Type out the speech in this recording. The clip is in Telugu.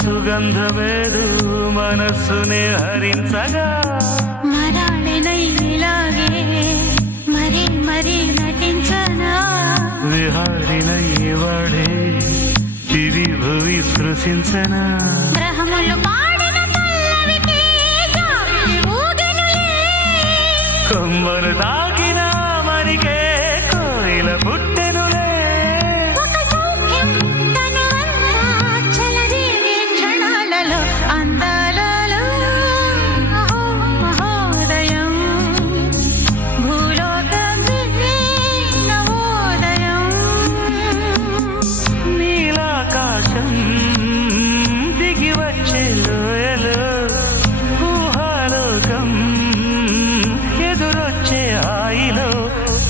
సుగంధమేదు మనస్సునే హరించగా మరాళినైలాగే మరీ మరీ నటించనా విహారినై వాడే దివి భువి సృశించనా గ్రహములు పాడిన పల్లవికి జాబిలి ఊగెనులే కొమ్మను తాకి